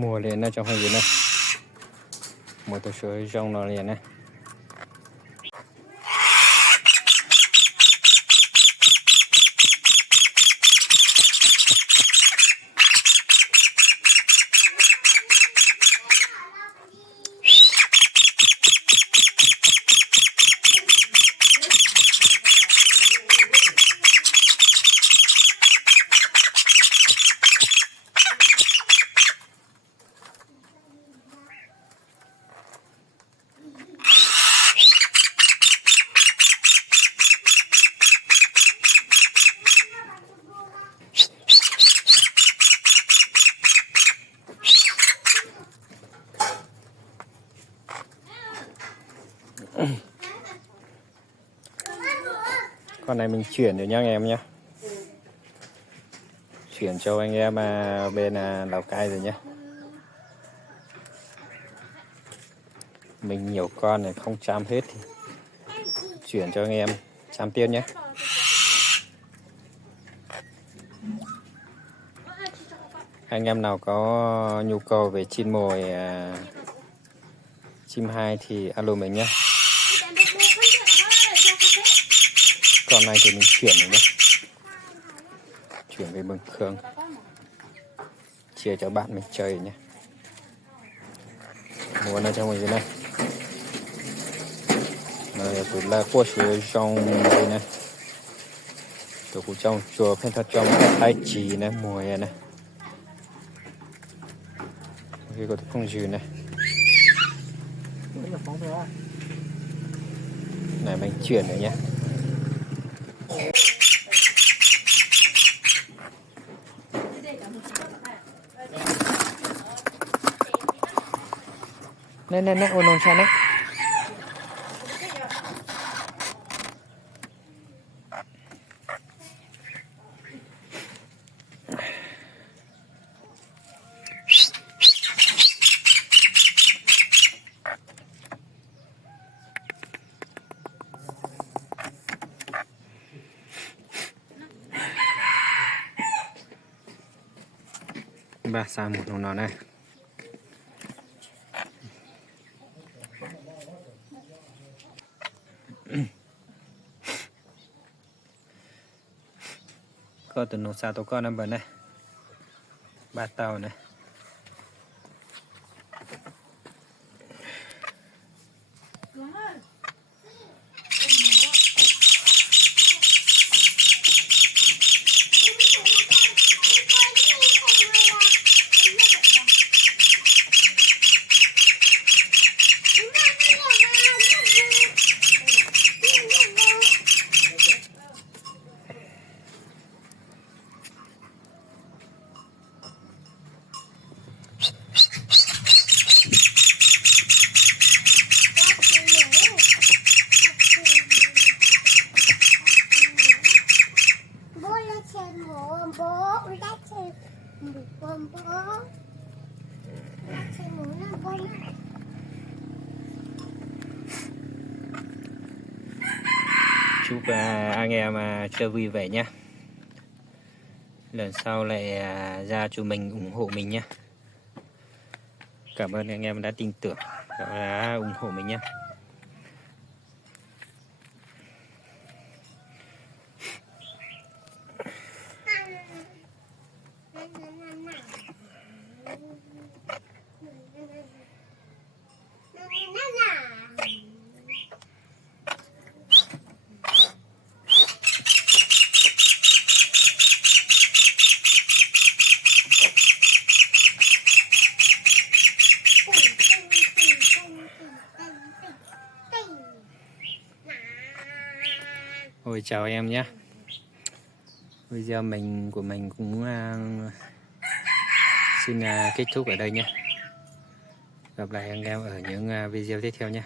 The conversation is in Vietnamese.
mùa liền nó trong hay gì này mùa tôi sửa trong nó liền này. Con này mình chuyển được nhá anh em nhé, chuyển cho anh em bên Lào Cai rồi nhé. Mình nhiều con này không chăm hết thì chuyển cho anh em chăm tiếp nhé. Anh em nào có nhu cầu về chim mồi chim hai thì alo mình nhé. Con này thì mình chuyển rồi nhé, chuyển về Mường Khương chia cho bạn mình chơi nhé. Mua nó trong cái này này tụi là qua suối trong đây này, tụi cũng trong chùa phen thật trong hai chỉ này mùa này cái có không dư này này mình chuyển rồi nhé. Nè ôn ôn sao đấy. Ba xa một nó này. Có từ nổ xa tổ con năm bẩn này, ba tàu này. Chúc anh em chơi vui vẻ nhé. Lần sau lại ra cho mình ủng hộ mình nhé. Cảm ơn anh em đã tin tưởng và đã ủng hộ mình nhé. Ôi chào em nhé. Video của mình cũng xin kết thúc ở đây nhé. Gặp lại anh em ở những video tiếp theo nhé.